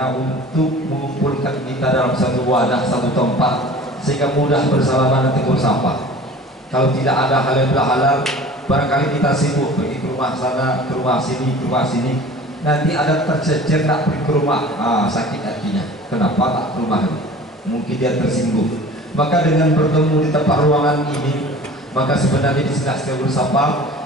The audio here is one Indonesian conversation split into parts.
katanya untuk mengumpulkan kita dalam satu wadah, satu tempat, sehingga mudah bersalaman dan tegur sapa. Kalau tidak ada halal, barangkali kita sibuk pergi ke rumah sana, ke rumah sini, ke rumah sini. Nanti ada tercecer tak pergi ke rumah, sakit hatinya. Kenapa tak ke rumah? Mungkin dia tersinggung. Maka dengan bertemu di tempat ruangan ini, maka sebenarnya di sini saya bersapa,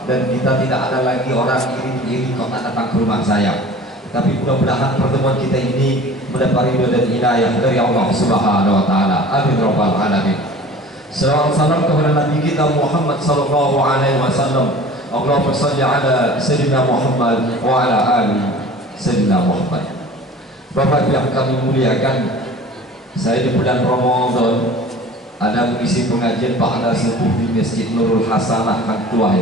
dan kita tidak ada lagi orang iri-iri kau tak datang ke rumah saya. Tapi mudah-mudahan pertemuan kita ini mendapat ridho dan hidayah dari Allah Subhanahu wa taala. Amin rabbal alamin. Salawat salam kepada Nabi kita Muhammad sallallahu alaihi wasallam. Allahumma shalli ala sayyidina Muhammad wa ala ali sayyidina Muhammad. Bapak yang kami muliakan, saya di bulan Ramadan ada mengisi pengajian ba'da subuh di Masjid Nurul Hasanah Hang Tuah.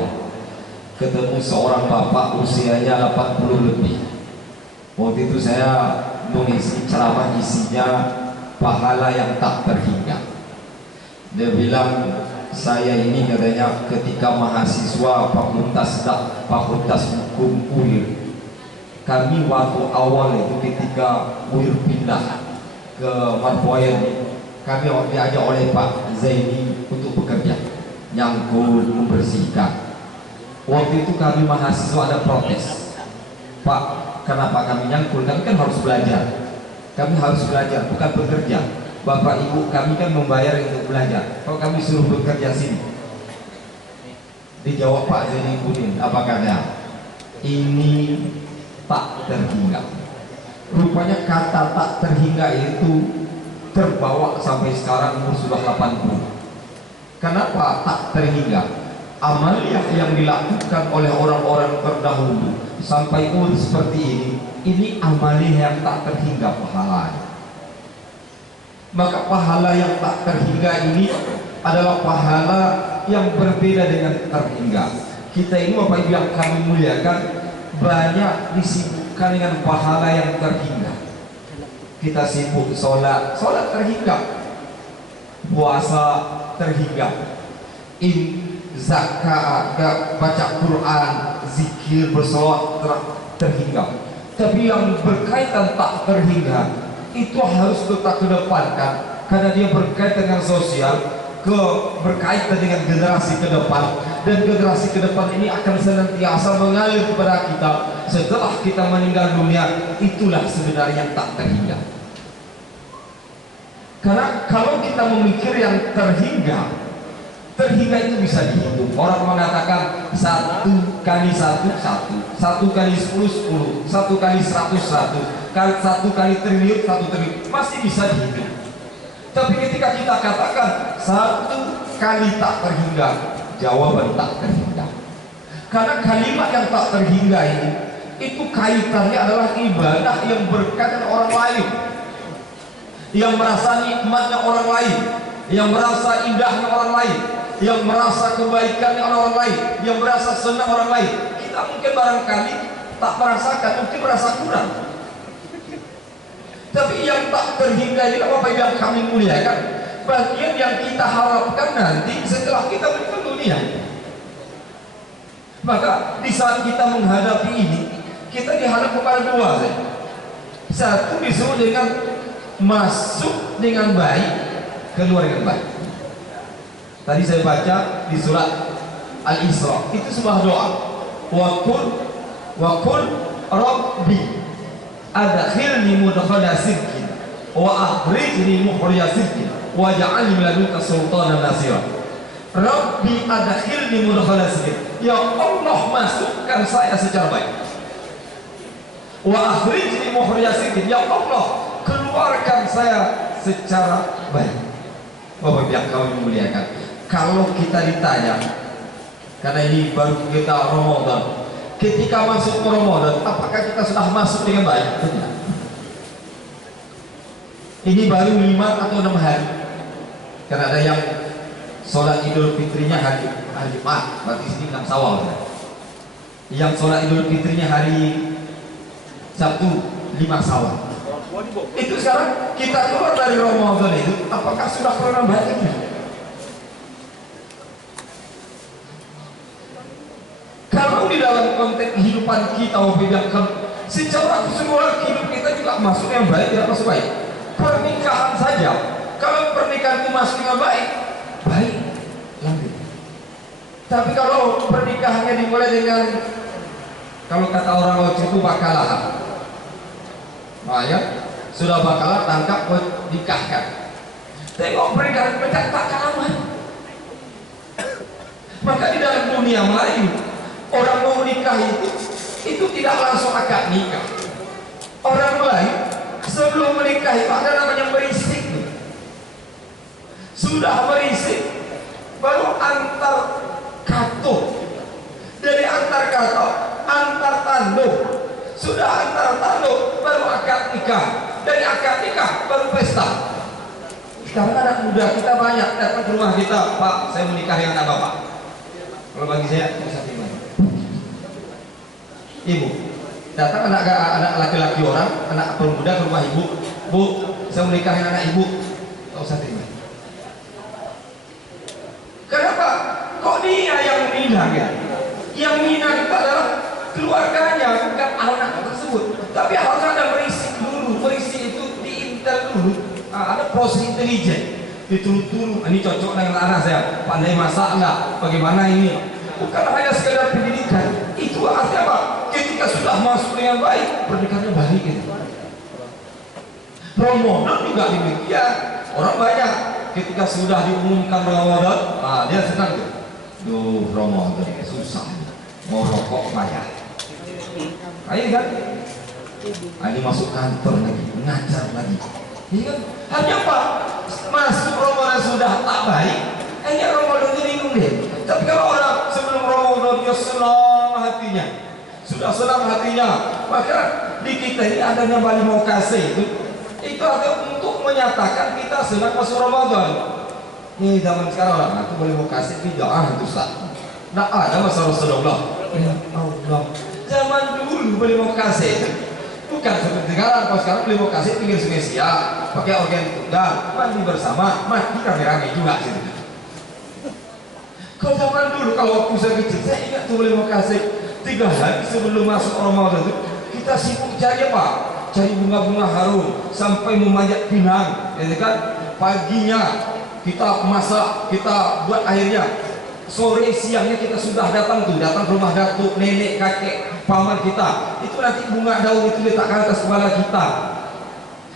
Ketemu seorang bapak usianya 80 lebih. Waktu itu saya mengisi ceramah, isinya pahala yang tak terhingga. Dia bilang, saya ini katanya ketika mahasiswa Fakultas Hukum UIR, kami waktu awal itu ketika UIR pindah ke Marpoyen, kami diajak oleh Pak Zaini untuk bekerja, nyangkul, membersihkan. Waktu itu kami mahasiswa ada protes, Pak, kenapa kami nyangkul? Kami kan harus belajar, bukan bekerja. Bapak ibu kami kan membayar untuk belajar, kalau kami suruh bekerja sini. Dijawab Pak Zaini Kunin, apa katanya? Ini tak terhingga. Rupanya kata tak terhingga itu terbawa sampai sekarang, umur sudah 80. Kenapa tak terhingga? Amaliyah yang dilakukan oleh orang-orang terdahulu sampai umur seperti ini amaliyah yang tak terhingga pahalanya. Maka pahala yang tak terhingga ini adalah pahala yang berbeda dengan terhingga. Kita ini Bapak Ibu yang kami muliakan, banyak disibukkan dengan pahala yang terhingga. Kita sibuk sholat terhingga, puasa terhingga, zakat, baca Quran, zikir, bersolawat terhingga. Tapi yang berkaitan tak terhingga itu harus tetap kedepankan, karena dia berkaitan dengan sosial, berkaitan dengan generasi ke depan, dan generasi ke depan ini akan senantiasa mengalir kepada kita setelah kita meninggal dunia. Itulah sebenarnya yang tak terhingga. Karena kalau kita memikir yang terhingga itu bisa dihitung. Orang mengatakan 1 kali 1 1, 1 kali 10 10, 1 kali 100 1, 1 kali triliun 1 triliun, masih bisa dihitung. Tapi ketika kita katakan 1 kali tak terhingga, jawaban tak terhingga. Karena kalimat yang tak terhingga ini, itu kaitannya adalah ibadah yang berkaitan orang lain, yang merasa nikmatnya orang lain, yang merasa indahnya orang lain, yang merasa kebaikannya orang lain, yang merasa senang orang lain. Kita mungkin barangkali tak merasakan, mungkin merasa kurang. Tapi yang tak terhingga ini apa yang kami muliakan, bagian yang kita harapkan nanti setelah kita meninggal dunia. Maka di saat kita menghadapi ini, kita dihadap kepada dua. Satu, disuruh dengan masuk dengan baik, keluar dengan baik. Tadi saya baca di surat Al-Isra, itu sebuah doa. Wa qul rabbi adkhilni mudkhala sidqin wa akhrijni mukhraja sidqin waj'alni min ladunka sultanan nasira. Rabbi adkhilni mudkhala sidqin, ya Allah masukkan saya secara baik. Wa akhrijni mukhraja sidqin, ya Allah keluarkan saya secara baik. Bapak yang kami muliakan, kalau kita ditanya, karena ini baru kita Ramadan, ketika masuk ke Ramadan, apakah kita sudah masuk dengan baik? Tidak. Ini baru 5 atau 6 hari, karena ada yang sholat Idul Fitrinya hari Jumat, berarti sini 6 Syawal. Yang sholat Idul Fitrinya hari Sabtu 5 Syawal. Itu sekarang kita keluar dari Ramadan itu, apakah sudah keluar baik? Kalau di dalam konteks kehidupan kita, secara keseluruhan hidup kita juga masuk yang baik, tidak masuk baik. Pernikahan saja, kalau pernikahan itu masuk yang baik, baik lanjut. Tapi kalau pernikahannya dimulai dengan, kalau kata orang Laos itu bakalan, nah ya, sudah bakalan tangkap nikahkan. Tengok pernikahan mereka tak kalah. Maka di dalam dunia Melayu, orang mau nikah itu tidak langsung akad nikah. Orang Melayu sebelum menikah itu ada namanya berisik. Sudah berisik, baru antar kato. Dari antar kato, antar tanduh. Sudah antar tanduh, baru akad nikah. Dari akad nikah, baru pesta. Sekarang anak muda kita banyak datang ke rumah kita, Pak, saya menikah dengan anak bapak. Kalau bagi saya, ibu, datang anak laki-laki orang, anak pemuda ke rumah ibu, Bu, saya menikah dengan anak ibu, tak usah terima. Kenapa? Kok dia yang minang ya? Yang minang itu adalah keluarganya, bukan anak tersebut. Tapi harus ada berisi dulu, berisi itu diintel dulu. Ada proses intelijen. Dituru-turu, ini cocok dengan anak saya, pandai masak enggak, bagaimana ini, bukan hanya sekedar pendidikan. Itu artinya apa? Ketika sudah masuk dengan baik, pernikahannya baik gitu. Ramadan juga demikian. Orang banyak ketika sudah diumumkan Ramadan, dia senang tuh. Duh, Ramadan susah, mau rokok bayar. Ayo kan? Ini masuk kantor lagi, ngajar lagi. Ini kan hanya apa? Masuk Ramadan sudah tak baik, hanya Ramadan itu bingung deh. Tapi kalau orang sebelum Ramadan dia senang hatinya, sudah senang hatinya, maka di kita ini adanya Bali mau kasih itu ada untuk menyatakan kita senang masuk Ramadan. Ini zaman sekarang orang itu Bali mau kasih tidak itu sah. Nah ada masa Rasulullah. Ya Allah. Zaman dulu Bali mau kasih bukan seperti sekarang. Kalau sekarang beli mau kasih pinggir sungai Siak, pakai organ tunggal, mandi bersama, mandi rame-rame juga sih. Kalau zaman dulu, kalau waktu saya kecil, saya ingat tuh beli mau kasih 3 hari sebelum masuk Ramadan itu kita sibuk cari apa? Cari bunga-bunga harum sampai memanjat pinang, ya kan? Paginya kita masak, kita buat airnya. Sore siangnya kita sudah datang ke rumah datuk, nenek, kakek, paman kita. Itu nanti bunga daun itu diletakkan atas kepala kita.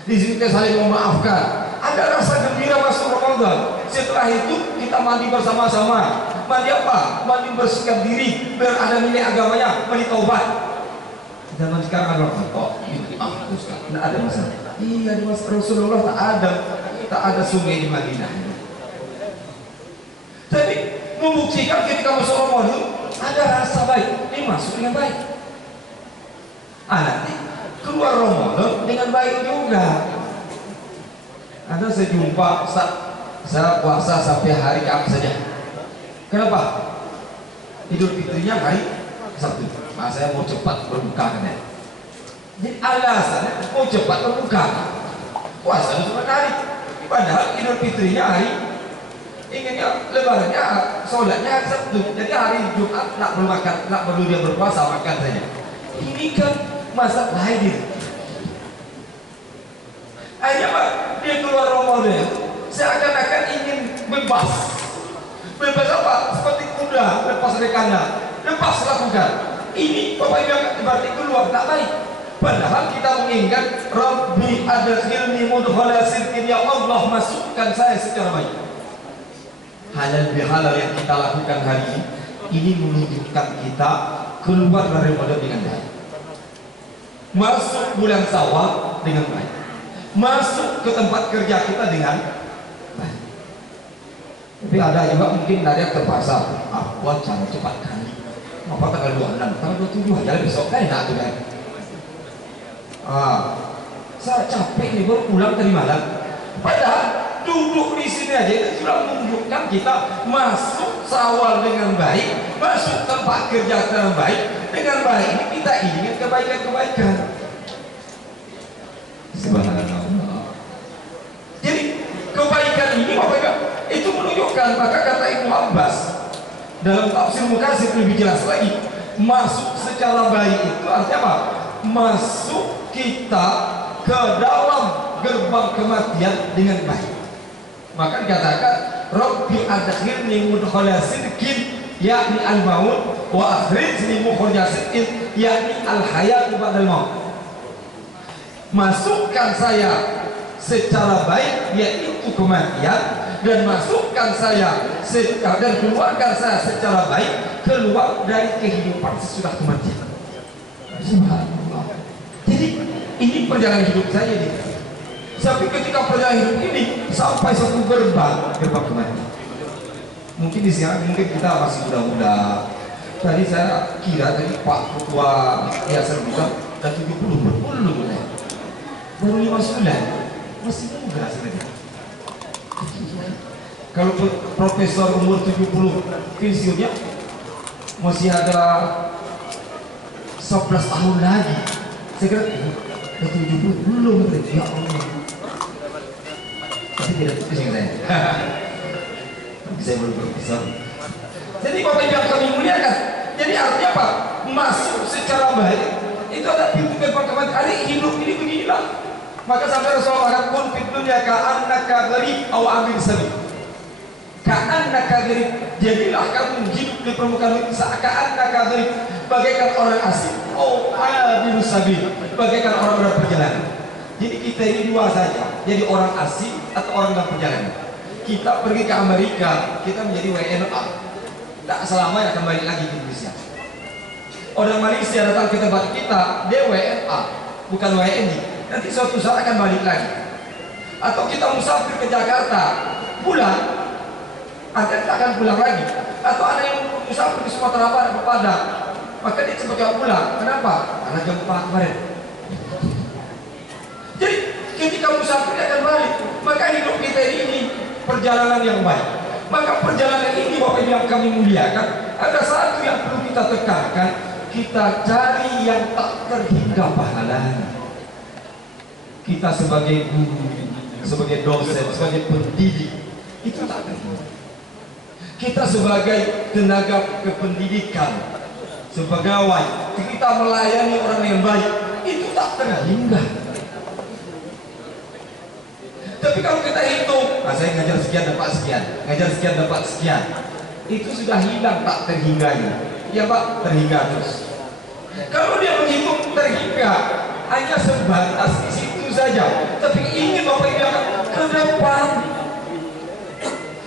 Di sini kita saling memaafkan. Ada rasa gembira masuk Ramadan. Setelah itu kita mandi bersama-sama. Mandi apa? Mandi bersihkan diri biar ada nilai agamanya, mandi taubat. Zaman sekarang ada kok tidak ada masalah. Iya, di masa Rasulullah tak ada sungai di Madinah. Tapi membuktikan ketika masuk Ramadan ada rasa baik, ini masuk dengan baik. Nanti keluar Ramadan dengan baik juga. Ada saya jumpa saya puasa sampai hari apa saja. Kenapa? Idul Fitrinya hari Sabtu. Nah, saya mau cepat berbuka kan ya. Jadi alasannya mau cepat berbuka. Puasa itu hari. Padahal Idul Fitrinya hari inginnya lebarannya sholatnya hari Sabtu. Jadi hari Jumat nak perlu makan, nak perlu dia berpuasa makan saja. Ini kan masa lahir. Hanya Pak, dia keluar Ramadan seakan-akan ingin bebas. Bebas apa? Seperti kuda lepas dari kandang, lepas lakukan. Ini Bapak Ibu berarti keluar tak baik. Padahal kita mengingat Rabbi adkhilni mudkhala sidqin, ya Allah masukkan saya secara baik. Halal bihalal yang kita lakukan hari ini menunjukkan kita keluar dari Ramadan dengan baik, masuk bulan Syawal dengan baik, masuk ke tempat kerja kita dengan baik. Tapi ada juga mungkin ada yang terpaksa buat cara cepat kali apa tanggal 26, tanggal 27 aja besok kan enak tuh kan. Saya capek nih baru pulang tadi malam, padahal duduk di sini aja itu sudah menunjukkan kita masuk Syawal dengan baik, masuk tempat kerja dengan baik. Dengan baik ini kita ingin kebaikan-kebaikan. Subhanallah. Jadi kebaikan ini itu menunjukkan, maka kata Ibnu Abbas dalam tafsir Mukasir lebih jelas lagi, masuk secara baik itu artinya apa? masuk kita ke dalam gerbang kematian dengan baik. Maka dikatakan Rabbi adkhilni mudkhala sidqin yakni al-maut wa akhrijni mukhraj sidqin yakni al-hayat ba'dal maut. Masukkan saya secara baik yaitu kematian, dan masukkan saya dan keluarkan saya secara baik keluar dari kehidupan sesudah kematian. Subhanallah. Jadi ini perjalanan hidup saya ini. Tapi ketika perjalanan hidup ini sampai satu gerbang kematian. Mungkin di sini mungkin kita masih muda-muda. Tadi saya kira tadi Pak Ketua Yayasan bilang dan 70 belum ya. Baru 5 bulan masih muda sebenarnya. Kalau profesor umur 70 pensiunnya masih ada 11 tahun lagi. Saya kira 70 belum ya Allah. Tapi tidak pusing saya. Saya belum profesor. Jadi Bapak Ibu yang kami muliakan, jadi artinya apa? Masuk secara baik itu ada pintu gerbang kematian. Hidup ini beginilah. Maka sampai Rasulullah pun pintunya ka'annaka gharib aw amil sabil. Ka'annaka gharib, jadilah kamu hidup di permukaan bumi ka'annaka gharib, bagaikan orang asing. Oh, amil sabil, bagaikan orang berperjalanan. Jadi kita ini dua saja, jadi orang asing atau orang dalam perjalanan. Kita pergi ke Amerika, kita menjadi WNA. Tak selamanya akan balik lagi ke Indonesia. Orang Malaysia datang ke tempat kita, dia WNA, bukan WNI. Nanti suatu saat akan balik lagi. Atau kita musafir ke Jakarta, pulang, nanti akan pulang lagi. Atau ada yang musafir ke Sumatera Barat ke Padang, maka dia cepat pulang. Kenapa? Karena jam 4 kemarin. Jadi ketika musafir dia akan balik. Maka hidup kita ini perjalanan yang baik. Maka perjalanan ini Bapak Ibu yang kami muliakan, ada satu yang perlu kita tekankan, kita cari yang tak terhingga pahalanya. Kita sebagai guru, sebagai dosen, sebagai pendidik itu tak terhingga. Kita sebagai tenaga kependidikan, sebagai kita melayani orang yang baik itu tak terhingga. Tapi kalau kita hitung, saya ngajar sekian dapat sekian, ngajar sekian dapat sekian, itu sudah hilang tak terhingganya. Ya Pak, terhingga terus. Kalau dia menghitung terhingga hanya sebatas di situ saja, tapi ingin Bapak Ibu ke depan.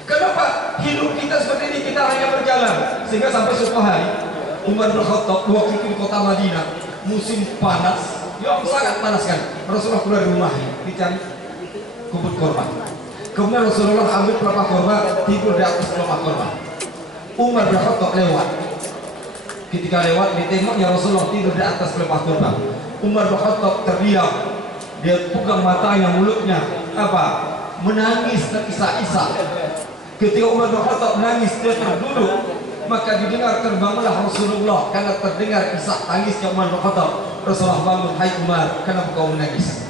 Kenapa hidup kita seperti ini? Kita hanya berjalan sehingga sampai suatu hari Umar bin Khattab waktu itu di kota Madinah, musim panas, yang sangat panas kan. Rasulullah keluar dari rumahnya, dicari kubur korban. Kemudian Rasulullah ambil pelepah korban, tidur di atas pelepah korban. Umar bin Khattab lewat. Ketika lewat, ditengoknya Rasulullah tidur di atas pelepah korban. Umar bin Khattab terdiam. Dia pegang matanya, mulutnya apa? Menangis terisak-isak. Ketika Umar bin Khattab menangis, dia terduduk. Maka didengar terbangunlah Rasulullah karena terdengar isak tangisnya Umar bin Khattab. Rasulullah bangun, "Hai Umar, kenapa kau menangis?"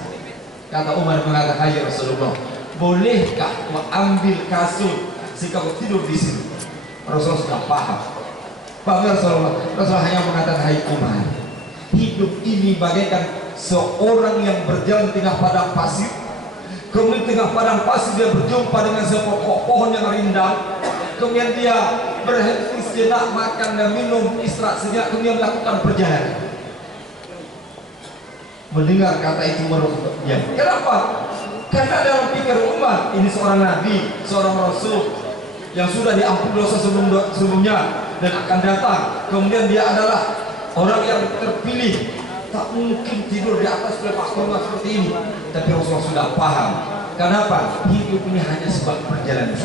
Kata Umar mengatakan, "Hai Rasulullah, bolehkah kau ambil kasur sehingga kau tidur di sini?" Rasulullah sudah paham. Pak Rasulullah, Rasulullah hanya mengatakan, "Hai Umar, hidup ini bagaikan seorang yang berjalan di tengah padang pasir. Kemudian di tengah padang pasir dia berjumpa dengan sepokok pohon yang rindang. Kemudian dia berhenti sejenak makan dan minum, istirahat sejenak, kemudian melakukan perjalanan." Mendengar kata itu merokok dia. Kenapa? Karena dalam pikir Umar ini seorang nabi, seorang rasul yang sudah diampuni dosa sebelumnya dan akan datang. Kemudian dia adalah orang yang terpilih, tak mungkin tidur di atas pelepah korban seperti ini. Tapi Rasulullah sudah paham. Kenapa? Hidup ini hanya sebuah perjalanan.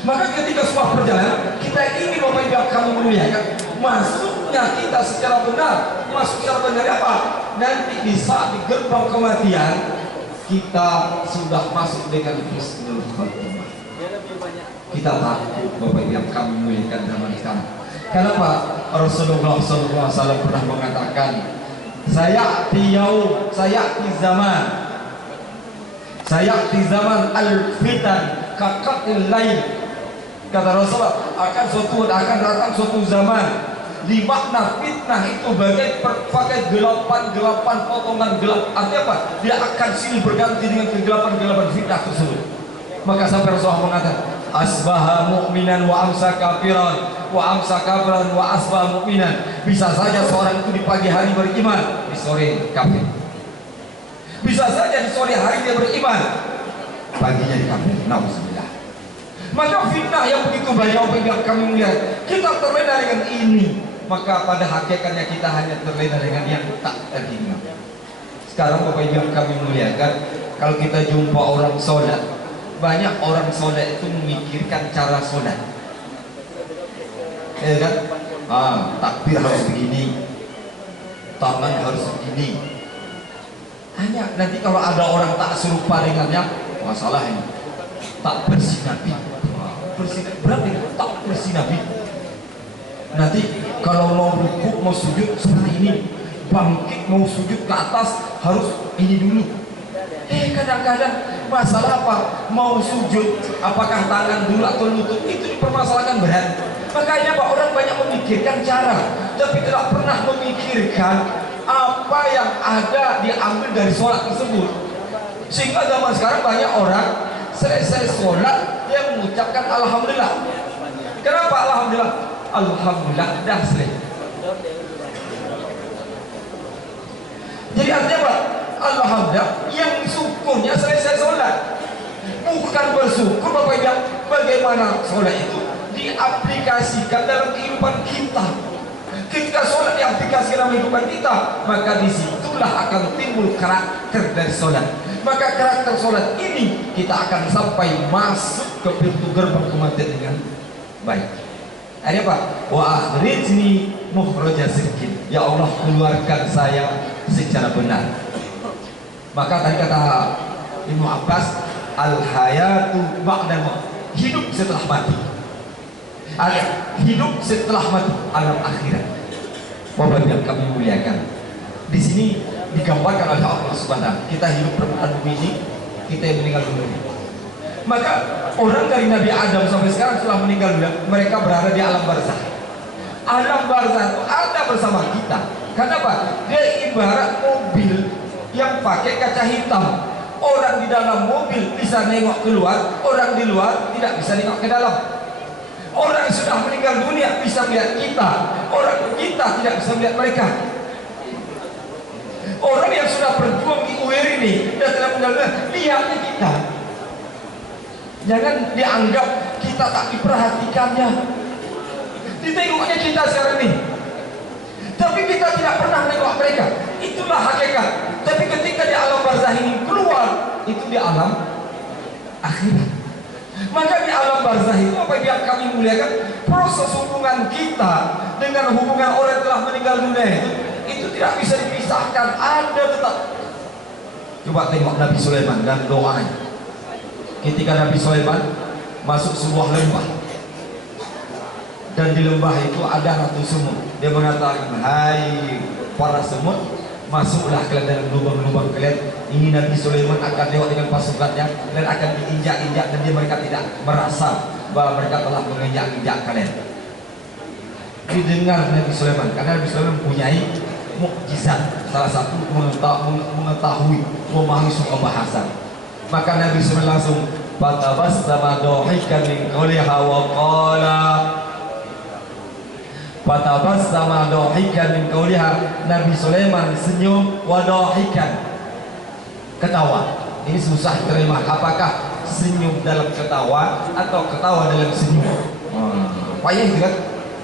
Maka ketika sebuah perjalanan, kita ingin Bapak Ibu yang kami muliakan, masuknya kita secara benar. Masuk secara benar apa? Nanti di saat di gerbang kematian kita sudah masuk dengan husnul khotimah. Kita takut Bapak Ibu yang kami muliakan zaman sekarang. Kenapa? Rasulullah SAW pernah mengatakan, sayati zaman al-fitan kaqatil lail. Kata Rasulullah, akan datang suatu zaman Di makna fitnah itu pakai gelapan potongan gelap. Artinya apa? Dia akan silih berganti dengan kegelapan fitnah tersebut. Maka sampai Rasulullah mengatakan, asbaha mu'minan wa amsa kafiran, wa amsa kafiran wa asbaha mu'minan. Bisa saja seorang itu di pagi hari beriman, di sore kafir. Bisa saja di sore hari dia beriman, paginya di kafir. Nauzubillah. Maka fitnah yang begitu banyak yang kami melihat, kita terlena dengan ini. Maka pada hakikatnya kita hanya terlena dengan yang tak terhingga. Sekarang Bapak Ibu yang kami muliakan, kalau kita jumpa orang sholat, banyak orang sholat itu memikirkan cara sholat, ya kan? Takbir harus begini, tangan harus begini. Hanya nanti kalau ada orang tak serupa dengannya, masalah ini tak bersinapi. Berarti tak bersinapi. Nanti kalau mau rukuk, mau sujud seperti ini, bangkit mau sujud ke atas harus ini dulu. Kadang-kadang masalah apa? Mau sujud, apakah tangan dulu atau lutut, itu dipermasalahkan berat. Makanya Pak, orang banyak memikirkan cara, tapi tidak pernah memikirkan apa yang ada diambil dari sholat tersebut. Sehingga zaman sekarang banyak orang selesai sholat dia mengucapkan alhamdulillah. Kenapa alhamdulillah? Alhamdulillah dah selesai. Jadi artinya apa? Alhamdulillah yang syukurnya selesai sholat, bukan bersyukur Bapak Ibu bagaimana sholat itu diaplikasikan dalam kehidupan kita. Ketika sholat diaplikasikan dalam kehidupan kita, maka disitulah akan timbul karakter dari sholat. Maka karakter sholat ini kita akan sampai masuk ke pintu gerbang kematian dengan baik. Ada apa? Wa akhrijni mukhraja sidqin. Ya Allah, keluarkan saya secara benar. Maka tadi kata Ibnu Abbas, al hayatu ba'dal maut, hidup setelah mati. Ada hidup setelah mati, alam akhirat. Bapak yang kami muliakan, di sini digambarkan oleh Allah Subhanahu. Kita hidup permukaan bumi ini, kita yang meninggal dunia. Maka orang dari Nabi Adam sampai sekarang setelah meninggal dunia, mereka berada di alam barzah. Alam barzah itu ada bersama kita. Kenapa? Dia ibarat mobil yang pakai kaca hitam. Orang di dalam mobil bisa nengok keluar, orang di luar tidak bisa nengok ke dalam. Orang yang sudah meninggal dunia bisa melihat kita, orang kita tidak bisa melihat mereka. Orang yang sudah berjuang di UIR ini dan telah meninggal dunia, lihatnya kita. Jangan dianggap kita tak diperhatikannya. Ditengoknya kita sekarang ini, tapi kita tidak pernah menengok mereka. Itulah hakikat. Tapi ketika di alam barzah ini keluar, itu di alam akhirat. Maka di alam barzah itu apa yang kami muliakan, proses hubungan kita dengan hubungan orang yang telah meninggal dunia itu tidak bisa dipisahkan, ada tetap. Coba tengok Nabi Sulaiman dan doanya. Ketika Nabi Sulaiman masuk sebuah lembah, dan di lembah itu ada ratu semut. Dia mengatakan, hai para semut, masuklah kalian dalam lubang-lubang kalian. Ini Nabi Sulaiman akan lewat dengan pasukannya dan akan diinjak-injak, dan mereka tidak merasa bahwa mereka telah menginjak-injak kalian. Didengar Nabi Sulaiman, karena Nabi Sulaiman mempunyai mukjizat, salah satu mengetahui, memahami semua bahasa. Maka Nabi Sulaiman langsung fatabassama dhahikan min qawliha wa qala, fatabassama dhahikan min qawliha. Nabi Sulaiman senyum, wa dhahikan, ketawa. Ini susah terima, apakah senyum dalam ketawa atau ketawa dalam senyum? Payah gitu kan?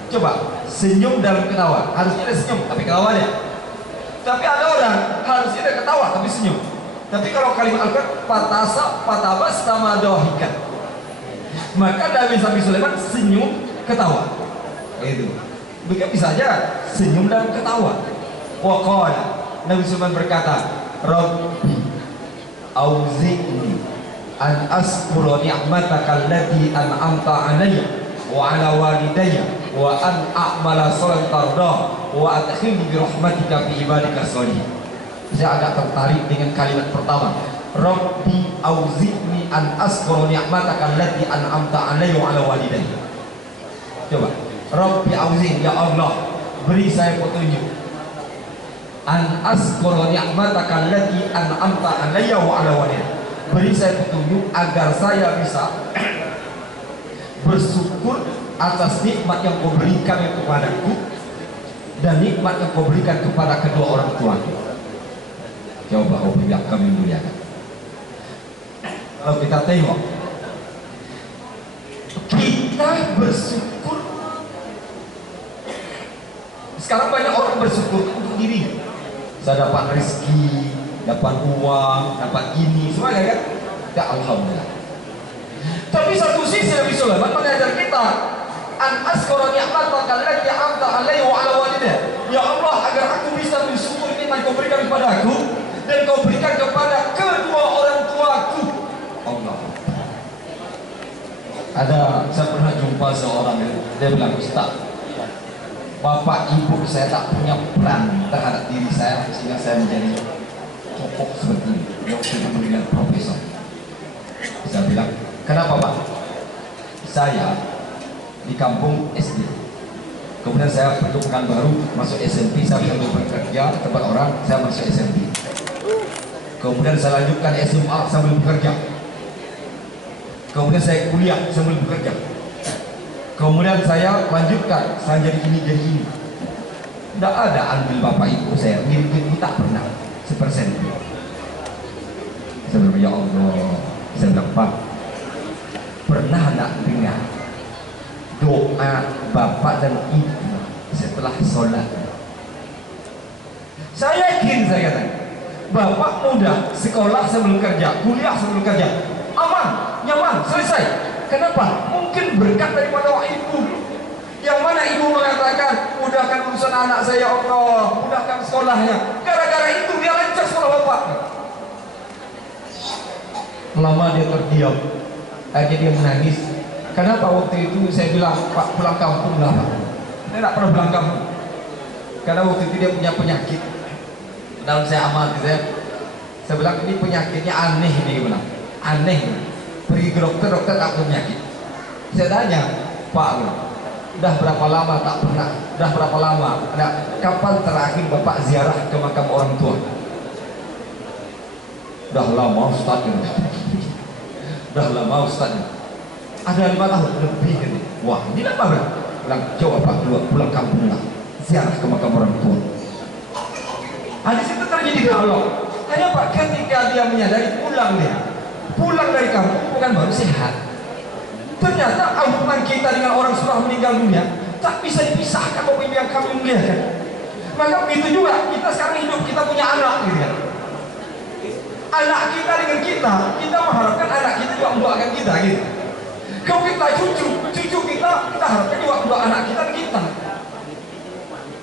Coba senyum dalam ketawa, harusnya ada senyum tapi ketawa dia. Tapi ada orang harusnya ada ketawa tapi senyum. Tapi kalau kalimat Al-Quran fatabassama dhahikan, maka Nabi Sulaiman senyum ketawa. Itu. Begitu bisa aja senyum dan ketawa. Wa qala, Nabi Sulaiman berkata, Rabbi auzi'ni an askura ni'mataka allati an'amta 'alayya wa 'ala walidayya wa an a'mala salihan tardah wa adkhilni bi rahmatika fi ibadika sholihin. Saya agak tertarik dengan kalimat pertama, Rabbi auzi'ni an askura ni'mataka allati an'amta 'alayya wa 'ala walidayya. Coba, Rabbi auzi'ni, ya Allah, beri saya petunjuk. An azkura ni'mataka allati an'amta alayya wa ala walidayya. Beri saya petunjuk agar saya bisa bersyukur atas nikmat yang kau berikan kepadaku dan nikmat yang kau berikan kepada kedua orang tuaku. Coba yang kami muliakan. Kalau kita tengok, kita bersyukur. Sekarang banyak orang bersyukur untuk diri. Saya dapat rezeki, dapat uang, dapat ini, semuanya kan? Ya alhamdulillah. Tapi satu sisi Nabi Sulaiman mengajar kita, an azkura ni'mataka allati an'amta alayya wa ala walidayya. Ya Allah, agar aku bisa bersyukur nikmat kau berikan kepada aku dan kau berikan kepada kedua orang tuaku. Allah. Saya pernah jumpa seorang, dia bilang, Ustaz, bapak ibu saya tak punya peran terhadap diri saya sehingga saya menjadi tokoh seperti ini. Yang sudah menjadi profesor. Saya bilang, kenapa Pak? Saya di kampung SD, kemudian saya untuk Pekanbaru masuk SMP, saya sambil bekerja tempat orang, saya masuk SMP. Kemudian saya lanjutkan SMA sambil bekerja. Kemudian saya kuliah sambil bekerja. Kemudian saya lanjutkan, saya jadi ini. Tidak ada ambil bapak ibu saya, ngirim tak pernah sepersen. Saya bilang, ya Allah, saya bilang, Pak, pernah nak dengar doa bapak dan ibu setelah sholat? Saya yakin, saya kata, bapak muda sekolah sebelum kerja, kuliah sebelum kerja, aman, nyaman, selesai. Kenapa? Mungkin berkat daripada ibu, yang mana ibu mengatakan, mudahkan urusan anak saya, Allah, mudahkan sekolahnya. Gara-gara itu dia lancar sekolah bapak. Lama dia terdiam, akhirnya dia menangis. Kenapa waktu itu saya bilang, Pak, pulang kampung lah Pak. Saya tidak pernah pulang kampung, karena waktu itu dia punya penyakit. Dalam saya amati, saya bilang, ini penyakitnya aneh ini, bilang aneh. Pergi ke dokter tak punya penyakit. Saya tanya, Pak, udah berapa lama tak pernah? Udah berapa lama? Kapan terakhir bapak ziarah ke makam orang tua? Udah lama Ustaz. Udah lama Ustaz. Ada 5 tahun lebih kan? Wah, ini apa bro? Bilang, coba Pak pulang kampung lah, ziarah ke makam orang tua. Di situ terjadi dialog. Hanya Pak, ketika dia menyadari pulang dari kampung bukan baru sehat. Ternyata hubungan kita dengan orang sudah meninggal dunia tak bisa dipisahkan, Bapak Ibu yang kami muliakan. Maka begitu juga kita sekarang hidup, kita punya anak gitu kan. Anak kita dengan kita mengharapkan anak kita juga mendoakan kita gitu. Kalau kita cucu kita harapkan juga mendoakan anak kita.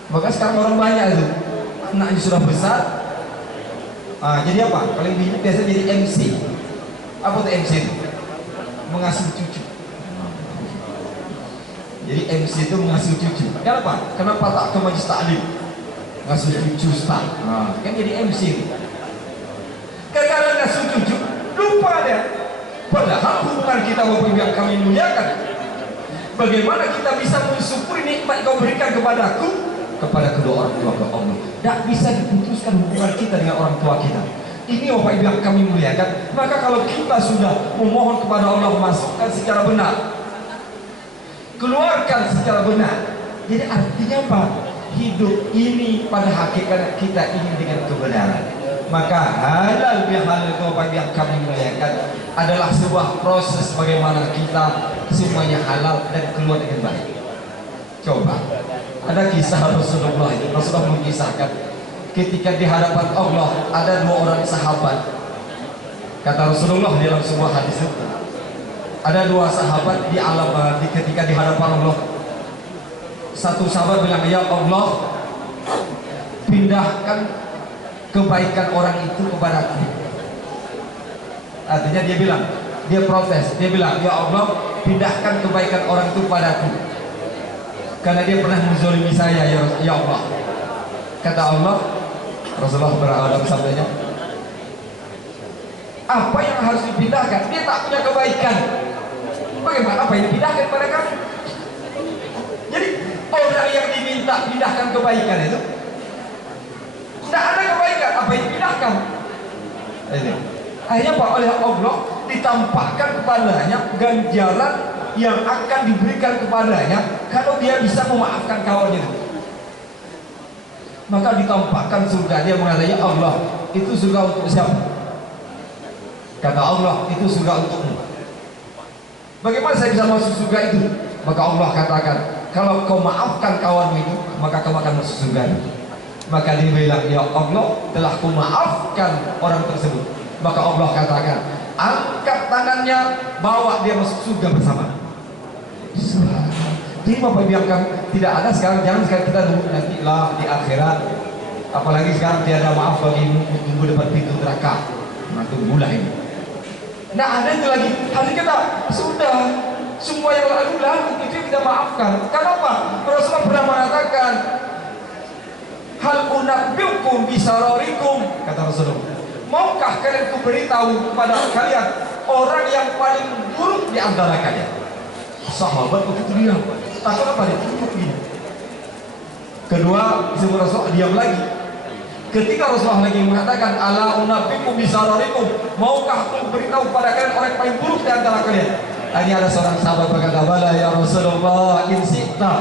Maka sekarang orang banyak itu anaknya sudah besar. Jadi apa? Kalau ibu biasa jadi MC. Apa tuh MC itu? Mengasuh cucu. Jadi MC itu mengasuh cucu. Kenapa? Kenapa tak ke majelis taklim? Ngasuh cucu Ustaz. Kan jadi MC itu. Karena ngasuh cucu, lupa dia. Padahal hubungan kita Bapak Ibu yang kami muliakan, bagaimana kita bisa mensyukuri nikmat kau berikan kepadaku, kepada kedua orang tua ke Allah. Tidak bisa diputuskan hubungan kita dengan orang tua kita. Ini Bapak Ibu yang kami muliakan. Maka kalau kita sudah memohon kepada Allah, masukkan secara benar, keluarkan secara benar. Jadi artinya apa? Hidup ini pada hakikat kita ingin dengan kebenaran. Maka halal bihalal Bapak Ibu yang kami muliakan adalah sebuah proses bagaimana kita semuanya halal dan keluar dengan baik. Coba, ada kisah Rasulullah mengisahkan ketika di hadapan Allah ada 2 orang sahabat. Kata Rasulullah dalam sebuah hadis itu, ada 2 sahabat ketika di hadapan Allah. Satu sahabat bilang, ya Allah, pindahkan kebaikan orang itu kepadaku. Artinya dia protes, dia bilang, ya Allah, pindahkan kebaikan orang itu kepadaku, karena dia pernah menzalimi saya, ya Allah. Kata Allah, Rasulullah beradab sabdanya, apa yang harus dipindahkan? Dia tak punya kebaikan. Bagaimana apa yang dipindahkan kepada kami? Jadi orang yang diminta minta pindahkan kebaikan itu, tidak ada kebaikan, apa yang dipindahkan? Akhirnya Pak, oleh Allah ditampakkan kepadanya ganjaran yang akan diberikan kepadanya kalau dia bisa memaafkan kawannya. Maka ditampakkan surga. Dia mengatakan, ya Allah, itu surga untuk siapa? Kata Allah, itu surga untukmu. Bagaimana saya bisa masuk surga itu? Maka Allah katakan, kalau kau maafkan kawanmu itu, maka kau akan masuk surga. Maka dia bilang, ya Allah, telah ku maafkan orang tersebut. Maka Allah katakan, angkat tangannya, bawa dia masuk surga bersama. Jadi Bapak biarkan tidak ada sekarang, jangan sekarang kita nunggu nanti lah di akhirat. Apalagi sekarang tiada maaf bagimu, tunggu depan pintu neraka. Nah, tunggulah ini. Nah, ada itu lagi. Hari kita sudah semua yang lalu itu kita maafkan. Kenapa? Rasulullah pernah mengatakan, hal unabbiukum bisararikum, kata Rasulullah. Maukah kalian kuberitahu kepada kalian orang yang paling buruk di antara kalian? Sahabat begitu diam. Takut apa dia? Tutup gini. Kedua, Rasulullah diam lagi. Ketika Rasulullah lagi mengatakan, ala unabbiukum bisararikum, maukah aku beritahu kepada kalian orang yang paling buruk di antara kalian? Ini ada seorang sahabat berkata, bala ya Rasulullah, in syi'ta.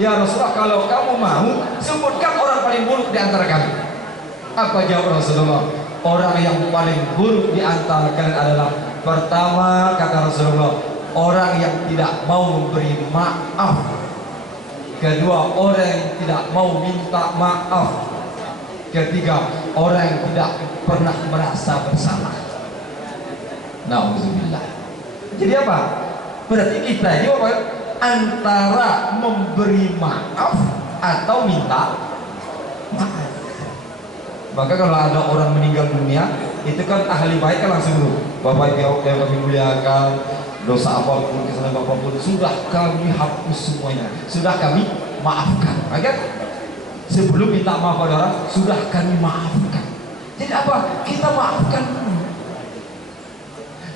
Ya Rasulullah, kalau kamu mau, sebutkan orang paling buruk di antara kalian. Apa jawab Rasulullah? Orang yang paling buruk di antara kalian adalah, pertama, kata Rasulullah, orang yang tidak mau memberi maaf. Kedua, orang yang tidak mau minta maaf. Ketiga, orang yang tidak pernah merasa bersalah. Nauzubillah. Jadi apa? Berarti kita ini apa? Antara memberi maaf atau minta maaf. Maka kalau ada orang meninggal dunia, itu kan ahli baik kan langsung dulu, Bapak Ibu yang kami muliakan, dosa apapun, kesalahan apapun sudah kami hapus semuanya, sudah kami maafkan. Agar sebelum minta maaf pada orang, sudah kami maafkan. Jadi apa? Kita maafkan dulu.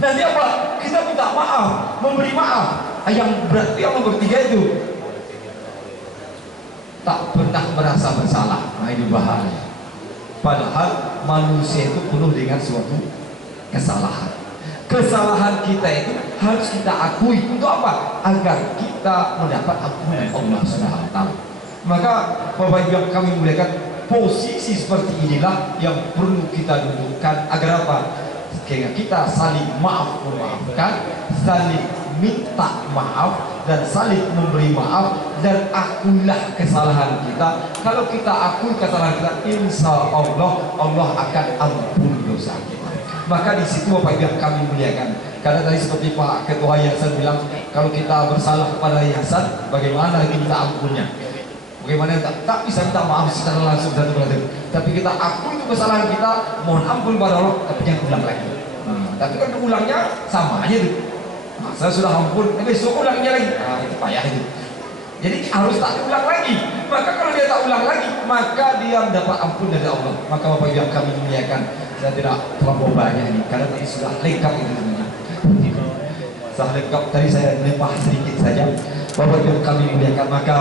Nanti apa? Kita minta maaf, memberi maaf. Yang berarti yang nomor 3 itu tak pernah merasa bersalah. Nah, ini bahaya. Padahal manusia itu penuh dengan suatu kesalahan. Kesalahan kita itu harus kita akui. Untuk apa? Agar kita mendapat ampunan Allah Subhanahu wa taala. Maka Bapak Ibu yang kami muliakan, posisi seperti inilah yang perlu kita dudukkan agar apa? Sehingga kita saling maaf memaafkan, saling minta maaf, dan saling memberi maaf, dan akuilah kesalahan kita. Kalau kita akui kesalahan kita, insya Allah Allah akan ampun dosa kita. Maka di situ Bapak Ibu yang kami muliakan, karena tadi seperti Pak Ketua Yayasan bilang, kalau kita bersalah kepada yayasan, bagaimana lagi minta ampunnya? Bagaimana tak bisa minta maaf secara langsung satu persatu, tapi kita akui itu kesalahan kita, mohon ampun pada Allah, tapi jangan ulang lagi. Tapi kan ulangnya sama aja tuh. Nah, saya sudah ampun, besok ulangnya lagi. Nah, itu payah itu. Jadi harus tak ulang lagi. Maka kalau dia tak ulang lagi, maka dia mendapat ampun dari Allah. Maka Bapak Ibu yang kami muliakan, saya tidak terlalu banyak ini, karena tadi sudah lengkap itu semuanya. Sudah lengkap, tadi saya lempah sedikit saja. Bapak Ibu yang kami muliakan, maka